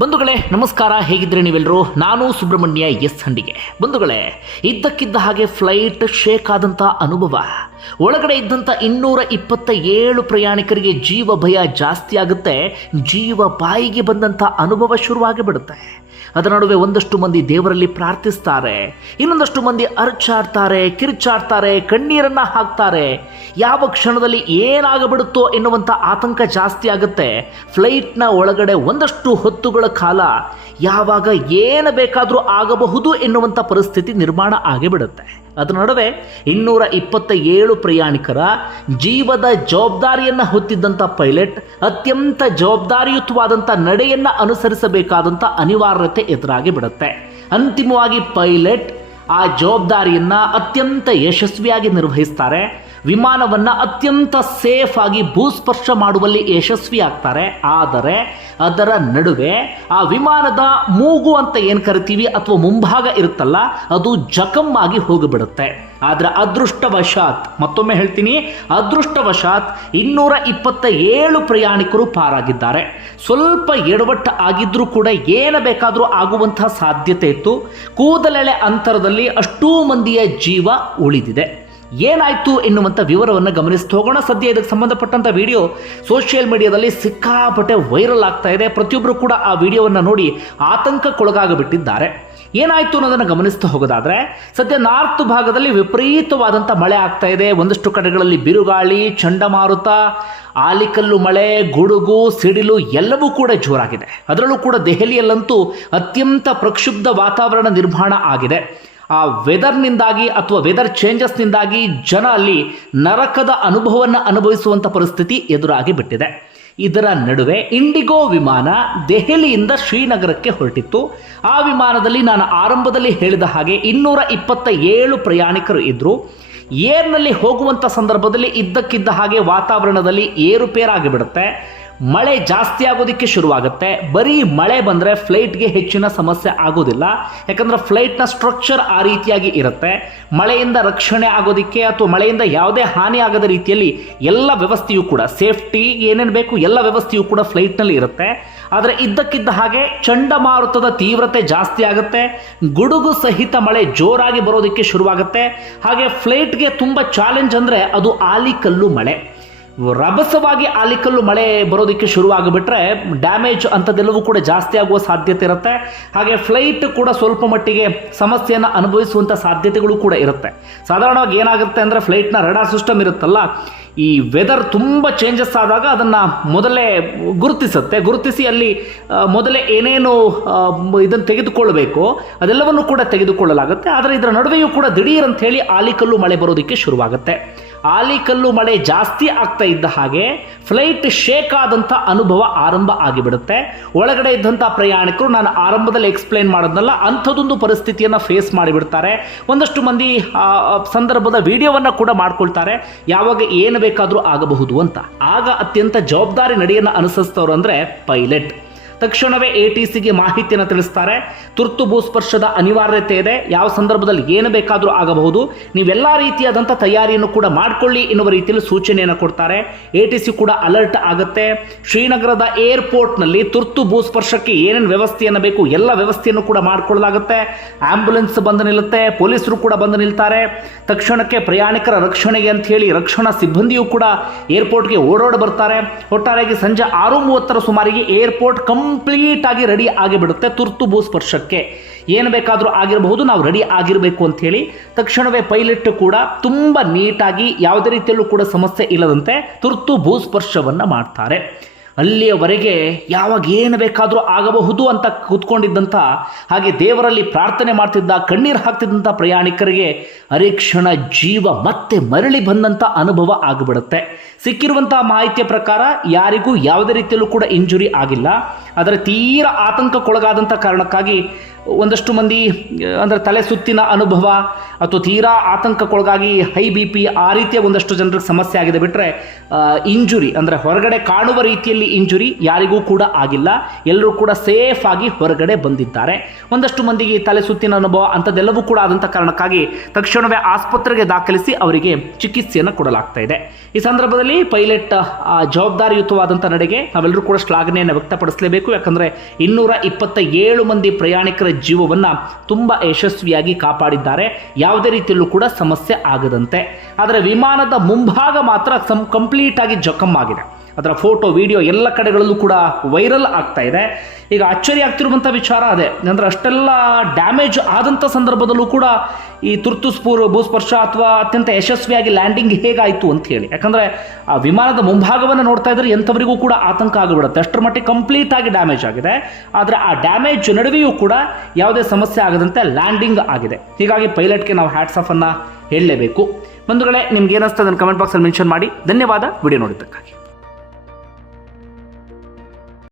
ಬಂಧುಗಳೇ, ನಮಸ್ಕಾರ. ಹೇಗಿದ್ರೆ ನೀವೆಲ್ಲರೂ? ನಾನು ಸುಬ್ರಹ್ಮಣ್ಯ ಎಸ್ ಹಂಡಿಗೆ. ಬಂಧುಗಳೇ, ಇದ್ದಕ್ಕಿದ್ದ ಹಾಗೆ ಫ್ಲೈಟ್ ಶೇಕ್ ಆದಂಥ ಅನುಭವ. ಒಳಗಡೆ ಇದ್ದಂಥ ಇನ್ನೂರ ಇಪ್ಪತ್ತ ಏಳು ಪ್ರಯಾಣಿಕರಿಗೆ ಜೀವ ಭಯ ಜಾಸ್ತಿ ಆಗುತ್ತೆ. ಜೀವ ಬಾಯಿಗೆ ಬಂದಂಥ ಅನುಭವ ಶುರುವಾಗಿ ಬಿಡುತ್ತೆ. ಅದರ ನಡುವೆ ಒಂದಷ್ಟು ಮಂದಿ ದೇವರಲ್ಲಿ ಪ್ರಾರ್ಥಿಸ್ತಾರೆ. ಇನ್ನೊಂದಷ್ಟು ಮಂದಿ ಅರ್ಚಾಡ್ತಾರೆ, ಕಿರ್ಚಾಡ್ತಾರೆ, ಕಣ್ಣೀರನ್ನು ಹಾಕ್ತಾರೆ. ಯಾವ ಕ್ಷಣದಲ್ಲಿ ಏನಾಗಬಿಡುತ್ತೋ ಎನ್ನುವಂಥ ಆತಂಕ ಜಾಸ್ತಿ ಆಗುತ್ತೆ. ಫ್ಲೈಟ್ನ ಒಳಗಡೆ ಒಂದಷ್ಟು ಹೊತ್ತುಗಳ ಕಾಲ ಯಾವಾಗ ಏನು ಬೇಕಾದರೂ ಆಗಬಹುದು ಎನ್ನುವಂಥ ಪರಿಸ್ಥಿತಿ ನಿರ್ಮಾಣ ಆಗಿಬಿಡುತ್ತೆ. ಅದರ ನಡುವೆ ಇನ್ನೂರ ಇಪ್ಪತ್ತ ಏಳು ಪ್ರಯಾಣಿಕರ ಜೀವದ ಜವಾಬ್ದಾರಿಯನ್ನು ಹೊತ್ತಿದ್ದಂಥ ಪೈಲಟ್, ಅತ್ಯಂತ ಜವಾಬ್ದಾರಿಯುತವಾದಂಥ ನಡೆಯನ್ನು ಅನುಸರಿಸಬೇಕಾದಂಥ ಅನಿವಾರ್ಯತೆ ಎದುರಾಗಿ ಬಿಡುತ್ತೆ. ಅಂತಿಮವಾಗಿ ಪೈಲಟ್ ಆ ಜವಾಬ್ದಾರಿಯನ್ನು ಅತ್ಯಂತ ಯಶಸ್ವಿಯಾಗಿ ನಿರ್ವಹಿಸ್ತಾರೆ. ವಿಮಾನವನ್ನ ಅತ್ಯಂತ ಸೇಫ್ ಆಗಿ ಭೂಸ್ಪರ್ಶ ಮಾಡುವಲ್ಲಿ ಯಶಸ್ವಿ ಆಗ್ತಾರೆ ಆದರೆ ಅದರ ನಡುವೆ ಆ ವಿಮಾನದ ಮೂಗು ಅಂತ ಏನು ಕರಿತೀವಿ ಅಥವಾ ಮುಂಭಾಗ ಇರುತ್ತಲ್ಲ, ಅದು ಜಖಮ್ ಆಗಿ ಹೋಗಿಬಿಡುತ್ತೆ. ಆದ್ರೆ ಅದೃಷ್ಟವಶಾತ್, ಮತ್ತೊಮ್ಮೆ ಹೇಳ್ತೀನಿ, ಅದೃಷ್ಟವಶಾತ್ ಇನ್ನೂರ ಇಪ್ಪತ್ತ ಏಳು ಪ್ರಯಾಣಿಕರು ಪಾರಾಗಿದ್ದಾರೆ. ಸ್ವಲ್ಪ ಎಡವಟ್ಟ ಆಗಿದ್ರೂ ಕೂಡ ಏನು ಬೇಕಾದರೂ ಆಗುವಂತಹ ಸಾಧ್ಯತೆ ಇತ್ತು. ಕೂದಲೆಳೆ ಅಂತರದಲ್ಲಿ ಅಷ್ಟೂ ಮಂದಿಯ ಜೀವ ಉಳಿದಿದೆ. ಏನಾಯ್ತು ಎನ್ನುವಂಥ ವಿವರವನ್ನು ಗಮನಿಸ್ತಾ ಹೋಗೋಣ. ಸದ್ಯ ಇದಕ್ಕೆ ಸಂಬಂಧಪಟ್ಟಂಥ ವಿಡಿಯೋ ಸೋಷಿಯಲ್ ಮೀಡಿಯಾದಲ್ಲಿ ಸಿಕ್ಕಾಪಟ್ಟೆ ವೈರಲ್ ಆಗ್ತಾ ಇದೆ. ಪ್ರತಿಯೊಬ್ಬರು ಕೂಡ ಆ ವಿಡಿಯೋವನ್ನು ನೋಡಿ ಆತಂಕಕ್ಕೊಳಗಾಗಿಬಿಟ್ಟಿದ್ದಾರೆ. ಏನಾಯ್ತು ಅನ್ನೋದನ್ನು ಗಮನಿಸ್ತಾ ಹೋಗೋದಾದ್ರೆ, ಸದ್ಯ ನಾರ್ತ್ ಭಾಗದಲ್ಲಿ ವಿಪರೀತವಾದಂಥ ಮಳೆ ಆಗ್ತಾ ಇದೆ. ಒಂದಷ್ಟು ಕಡೆಗಳಲ್ಲಿ ಬಿರುಗಾಳಿ, ಚಂಡಮಾರುತ, ಆಲಿಕಲ್ಲು ಮಳೆ, ಗುಡುಗು, ಸಿಡಿಲು ಎಲ್ಲವೂ ಕೂಡ ಜೋರಾಗಿದೆ. ಅದರಲ್ಲೂ ಕೂಡ ದೆಹಲಿಯಲ್ಲಂತೂ ಅತ್ಯಂತ ಪ್ರಕ್ಷುಬ್ಧ ವಾತಾವರಣ ನಿರ್ಮಾಣ ಆಗಿದೆ. ಆ ವೆದರ್ನಿಂದಾಗಿ ಅಥವಾ ವೆದರ್ ಚೇಂಜಸ್ನಿಂದಾಗಿ ಜನ ಅಲ್ಲಿ ನರಕದ ಅನುಭವವನ್ನು ಅನುಭವಿಸುವಂಥ ಪರಿಸ್ಥಿತಿ ಎದುರಾಗಿ ಬಿಟ್ಟಿದೆ. ಇದರ ನಡುವೆ ಇಂಡಿಗೋ ವಿಮಾನ ದೆಹಲಿಯಿಂದ ಶ್ರೀನಗರಕ್ಕೆ ಹೊರಟಿತ್ತು. ಆ ವಿಮಾನದಲ್ಲಿ ನಾನು ಆರಂಭದಲ್ಲಿ ಹೇಳಿದ ಹಾಗೆ ಇನ್ನೂರ ಇಪ್ಪತ್ತ ಏಳು ಪ್ರಯಾಣಿಕರು ಇದ್ದರು ಏರ್ನಲ್ಲಿ ಹೋಗುವಂಥ ಸಂದರ್ಭದಲ್ಲಿ ಇದ್ದಕ್ಕಿದ್ದ ಹಾಗೆ ವಾತಾವರಣದಲ್ಲಿ ಏರುಪೇರಾಗಿ ಬಿಡುತ್ತೆ ಮಳೆ ಜಾಸ್ತಿ ಆಗೋದಕ್ಕೆ ಶುರುವಾಗುತ್ತೆ. ಬರೀ ಮಳೆ ಬಂದರೆ ಫ್ಲೈಟ್ಗೆ ಹೆಚ್ಚಿನ ಸಮಸ್ಯೆ ಆಗೋದಿಲ್ಲ. ಯಾಕಂದರೆ ಫ್ಲೈಟ್ನ ಸ್ಟ್ರಕ್ಚರ್ ಆ ರೀತಿಯಾಗಿ ಇರುತ್ತೆ. ಮಳೆಯಿಂದ ರಕ್ಷಣೆ ಆಗೋದಕ್ಕೆ ಅಥವಾ ಮಳೆಯಿಂದ ಯಾವುದೇ ಹಾನಿ ಆಗದ ರೀತಿಯಲ್ಲಿ ಎಲ್ಲ ವ್ಯವಸ್ಥೆಯೂ ಕೂಡ ಸೇಫ್ಟಿ ಏನೇನು ಬೇಕು ಎಲ್ಲ ವ್ಯವಸ್ಥೆಯೂ ಕೂಡ ಫ್ಲೈಟ್ನಲ್ಲಿ ಇರುತ್ತೆ. ಆದರೆ ಇದ್ದಕ್ಕಿದ್ದ ಹಾಗೆ ಚಂಡಮಾರುತದ ತೀವ್ರತೆ ಜಾಸ್ತಿ ಆಗುತ್ತೆ. ಗುಡುಗು ಸಹಿತ ಮಳೆ ಜೋರಾಗಿ ಬರೋದಕ್ಕೆ ಶುರುವಾಗುತ್ತೆ. ಹಾಗೆ ಫ್ಲೈಟ್ಗೆ ತುಂಬ ಚಾಲೆಂಜ್ ಅಂದರೆ ಅದು ಆಲಿಕಲ್ಲು ಮಳೆ. ರಭಸವಾಗಿ ಆಲಿಕಲ್ಲು ಮಳೆ ಬರೋದಕ್ಕೆ ಶುರುವಾಗಿಬಿಟ್ರೆ ಡ್ಯಾಮೇಜ್ ಅಂಥದ್ದೆಲ್ಲವೂ ಕೂಡ ಜಾಸ್ತಿ ಆಗುವ ಸಾಧ್ಯತೆ ಇರುತ್ತೆ. ಹಾಗೆ ಫ್ಲೈಟ್ ಕೂಡ ಸ್ವಲ್ಪ ಮಟ್ಟಿಗೆ ಸಮಸ್ಯೆಯನ್ನು ಅನುಭವಿಸುವಂಥ ಸಾಧ್ಯತೆಗಳು ಕೂಡ ಇರುತ್ತೆ. ಸಾಧಾರಣವಾಗಿ ಏನಾಗುತ್ತೆ ಅಂದರೆ ಫ್ಲೈಟ್ನ ರಡಾರ್ ಸಿಸ್ಟಮ್ ಇರುತ್ತಲ್ಲ, ಈ ವೆದರ್ ತುಂಬ ಚೇಂಜಸ್ ಆದಾಗ ಅದನ್ನು ಮೊದಲೇ ಗುರುತಿಸುತ್ತೆ. ಗುರುತಿಸಿ ಅಲ್ಲಿ ಮೊದಲೇ ಏನೇನು ಇದನ್ನು ತೆಗೆದುಕೊಳ್ಳಬೇಕು ಅದೆಲ್ಲವನ್ನು ಕೂಡ ತೆಗೆದುಕೊಳ್ಳಲಾಗುತ್ತೆ. ಆದರೆ ಇದರ ನಡುವೆಯೂ ಕೂಡ ದಿಢೀರ್ ಅಂತ ಹೇಳಿ ಆಲಿಕಲ್ಲು ಮಳೆ ಬರೋದಕ್ಕೆ ಶುರುವಾಗುತ್ತೆ. ಆಲಿಕಲ್ಲು ಮಳೆ ಜಾಸ್ತಿ ಆಗ್ತಾ ಇದ್ದ ಹಾಗೆ ಫ್ಲೈಟ್ ಶೇಕ್ ಆದಂಥ ಅನುಭವ ಆರಂಭ ಆಗಿಬಿಡುತ್ತೆ. ಒಳಗಡೆ ಇದ್ದಂಥ ಪ್ರಯಾಣಿಕರು ನಾನು ಆರಂಭದಲ್ಲಿ ಎಕ್ಸ್ಪ್ಲೈನ್ ಮಾಡೋದನ್ನೆಲ್ಲ ಅಂಥದ್ದೊಂದು ಪರಿಸ್ಥಿತಿಯನ್ನು ಫೇಸ್ ಮಾಡಿಬಿಡ್ತಾರೆ. ಒಂದಷ್ಟು ಮಂದಿ ಸಂದರ್ಭದ ವಿಡಿಯೋವನ್ನು ಕೂಡ ಮಾಡ್ಕೊಳ್ತಾರೆ. ಯಾವಾಗ ಏನು ಬೇಕಾದರೂ ಆಗಬಹುದು ಅಂತ. ಆಗ ಅತ್ಯಂತ ಜವಾಬ್ದಾರಿ ನಡೆಯನ್ನು ಅನುಸರಿಸ್ತವ್ರು ಅಂದರೆ ಪೈಲಟ್. ತಕ್ಷಣವೇ ಎ ಟಿ ಸಿಗೆ ಮಾಹಿತಿಯನ್ನು ತಿಳಿಸ್ತಾರೆ. ತುರ್ತು ಭೂಸ್ಪರ್ಶದ ಅನಿವಾರ್ಯತೆ ಇದೆ. ಯಾವ ಸಂದರ್ಭದಲ್ಲಿ ಏನು ಬೇಕಾದರೂ ಆಗಬಹುದು. ನೀವೆಲ್ಲ ರೀತಿಯಾದಂಥ ತಯಾರಿಯನ್ನು ಕೂಡ ಮಾಡಿಕೊಳ್ಳಿ ಎನ್ನುವ ರೀತಿಯಲ್ಲಿ ಸೂಚನೆಯನ್ನು ಕೊಡ್ತಾರೆ. ಎ ಟಿ ಸಿ ಕೂಡ ಅಲರ್ಟ್ ಆಗುತ್ತೆ. ಶ್ರೀನಗರದ ಏರ್ಪೋರ್ಟ್ನಲ್ಲಿ ತುರ್ತು ಭೂಸ್ಪರ್ಶಕ್ಕೆ ಏನೇನು ವ್ಯವಸ್ಥೆಯನ್ನು ಬೇಕು ಎಲ್ಲ ವ್ಯವಸ್ಥೆಯನ್ನು ಕೂಡ ಮಾಡಿಕೊಳ್ಳಲಾಗುತ್ತೆ. ಆಂಬ್ಯುಲೆನ್ಸ್ ಬಂದು ನಿಲ್ಲುತ್ತೆ. ಪೊಲೀಸರು ಕೂಡ ಬಂದು ನಿಲ್ತಾರೆ. ತಕ್ಷಣಕ್ಕೆ ಪ್ರಯಾಣಿಕರ ರಕ್ಷಣೆಗೆ ಅಂತ ಹೇಳಿ ರಕ್ಷಣಾ ಸಿಬ್ಬಂದಿಯೂ ಕೂಡ ಏರ್ಪೋರ್ಟ್ಗೆ ಓಡೋಡಿ ಬರ್ತಾರೆ. ಒಟ್ಟಾರೆಯಾಗಿ ಸಂಜೆ ಆರು ಮೂವತ್ತರ ಸುಮಾರಿಗೆ ಏರ್ಪೋರ್ಟ್ ಕಂಪ್ಲೀಟ್ ಆಗಿ ರೆಡಿ ಆಗಿಬಿಡುತ್ತೆ ತುರ್ತು ಭೂಸ್ಪರ್ಶಕ್ಕೆ ಏನು ಬೇಕಾದರೂ ಆಗಿರಬಹುದು, ನಾವು ರೆಡಿ ಆಗಿರಬೇಕು ಅಂತ ಹೇಳಿ ತಕ್ಷಣವೇ ಪೈಲಟ್ ಕೂಡ ತುಂಬ ನೀಟಾಗಿ ಯಾವುದೇ ರೀತಿಯಲ್ಲೂ ಕೂಡ ಸಮಸ್ಯೆ ಇಲ್ಲದಂತೆ ತುರ್ತು ಭೂಸ್ಪರ್ಶವನ್ನು ಮಾಡ್ತಾರೆ. ಅಲ್ಲಿಯವರೆಗೆ ಯಾವಾಗ ಏನು ಬೇಕಾದರೂ ಆಗಬಹುದು ಅಂತ ಕೂತ್ಕೊಂಡಿದ್ದಂಥ ಹಾಗೆ ದೇವರಲ್ಲಿ ಪ್ರಾರ್ಥನೆ ಮಾಡ್ತಿದ್ದ, ಕಣ್ಣೀರು ಹಾಕ್ತಿದ್ದಂಥ ಪ್ರಯಾಣಿಕರಿಗೆ ಅರಿಕ್ಷಣ ಜೀವ ಮತ್ತೆ ಮರಳಿ ಬಂದಂಥ ಅನುಭವ ಆಗಿಬಿಡುತ್ತೆ. ಸಿಕ್ಕಿರುವಂಥ ಮಾಹಿತಿಯ ಪ್ರಕಾರ ಯಾರಿಗೂ ಯಾವುದೇ ರೀತಿಯಲ್ಲೂ ಕೂಡ ಇಂಜುರಿ ಆಗಿಲ್ಲ. ಆದರೆ ತೀರಾ ಆತಂಕಕ್ಕೊಳಗಾದಂಥ ಕಾರಣಕ್ಕಾಗಿ ಒಂದಷ್ಟು ಮಂದಿ ಅಂದರೆ ತಲೆ ಸುತ್ತಿನ ಅನುಭವ ಅಥವಾ ತೀರಾ ಆತಂಕಕ್ಕೊಳಗಾಗಿ ಹೈ ಬಿ ಪಿ ಆ ರೀತಿಯ ಒಂದಷ್ಟು ಜನರಿಗೆ ಸಮಸ್ಯೆ ಆಗಿದೆ ಬಿಟ್ಟರೆ ಇಂಜುರಿ, ಅಂದರೆ ಹೊರಗಡೆ ಕಾಣುವ ರೀತಿಯಲ್ಲಿ ಇಂಜುರಿ ಯಾರಿಗೂ ಕೂಡ ಆಗಿಲ್ಲ. ಎಲ್ಲರೂ ಕೂಡ ಸೇಫ್ ಆಗಿ ಹೊರಗಡೆ ಬಂದಿದ್ದಾರೆ. ಒಂದಷ್ಟು ಮಂದಿಗೆ ತಲೆ ಸುತ್ತಿನ ಅನುಭವ ಅಂಥದ್ದೆಲ್ಲವೂ ಕೂಡ ಆದಂಥ ಕಾರಣಕ್ಕಾಗಿ ತಕ್ಷಣವೇ ಆಸ್ಪತ್ರೆಗೆ ದಾಖಲಿಸಿ ಅವರಿಗೆ ಚಿಕಿತ್ಸೆಯನ್ನು ಕೊಡಲಾಗ್ತಾ ಇದೆ. ಈ ಸಂದರ್ಭದಲ್ಲಿ ಪೈಲಟ್ ಜವಾಬ್ದಾರಿಯುತವಾದಂಥ ನಡೆಗೆ ನಾವೆಲ್ಲರೂ ಕೂಡ ಶ್ಲಾಘನೆಯನ್ನು ವ್ಯಕ್ತಪಡಿಸಲೇಬೇಕು. ಯಾಕಂದರೆ ಇನ್ನೂರ ಇಪ್ಪತ್ತ ಏಳು ಮಂದಿ ಪ್ರಯಾಣಿಕರ ಜೀವವನ್ನು ತುಂಬ ಯಶಸ್ವಿಯಾಗಿ ಕಾಪಾಡಿದ್ದಾರೆ. ಯಾವುದೇ ರೀತಿಯಲ್ಲೂ ಕೂಡ ಸಮಸ್ಯೆ ಆಗದಂತೆ. ಆದರೆ ವಿಮಾನದ ಮುಂಭಾಗ ಮಾತ್ರ ಸಂ ಕಂಪ್ಲೀಟಾಗಿ ಆಗಿದೆ. ಅದರ ಫೋಟೋ, ವಿಡಿಯೋ ಎಲ್ಲ ಕಡೆಗಳಲ್ಲೂ ಕೂಡ ವೈರಲ್ ಆಗ್ತಾ ಇದೆ. ಈಗ ಅಚ್ಚರಿ ಆಗ್ತಿರುವಂಥ ವಿಚಾರ ಅದೇ. ಅಂದರೆ ಅಷ್ಟೆಲ್ಲ ಡ್ಯಾಮೇಜ್ ಆದಂಥ ಸಂದರ್ಭದಲ್ಲೂ ಕೂಡ ಈ ತುರ್ತು ಸ್ಪೂರ್ ಭೂಸ್ಪರ್ಶ ಅಥವಾ ಅತ್ಯಂತ ಯಶಸ್ವಿಯಾಗಿ ಲ್ಯಾಂಡಿಂಗ್ ಹೇಗಾಯಿತು ಅಂತ ಹೇಳಿ. ಯಾಕಂದರೆ, ಆ ವಿಮಾನದ ಮುಂಭಾಗವನ್ನು ನೋಡ್ತಾ ಇದ್ರೆ ಎಂಥವರಿಗೂ ಕೂಡ ಆತಂಕ ಆಗಿಬಿಡುತ್ತೆ. ಅಷ್ಟರ ಮಟ್ಟಿಗೆ ಕಂಪ್ಲೀಟ್ ಆಗಿ ಡ್ಯಾಮೇಜ್ ಆಗಿದೆ. ಆದರೆ ಆ ಡ್ಯಾಮೇಜ್ ನಡುವೆಯೂ ಕೂಡ ಯಾವುದೇ ಸಮಸ್ಯೆ ಆಗದಂತೆ ಲ್ಯಾಂಡಿಂಗ್ ಆಗಿದೆ. ಹೀಗಾಗಿ ಪೈಲಟ್ಗೆ ನಾವು ಹ್ಯಾಟ್ಸ್ ಆಫ್ ಅನ್ನ ಹೇಳಲೇಬೇಕು. ಬಂಧುಗಳೇ, ನಿಮ್ಗೆ ಏನಿಸ್ತದೆ ಅದನ್ನು ಕಮೆಂಟ್ ಬಾಕ್ಸಲ್ಲಿ ಮೆನ್ಷನ್ ಮಾಡಿ. ಧನ್ಯವಾದ. ವಿಡಿಯೋ ನೋಡಿದ್ದಕ್ಕಾಗಿ.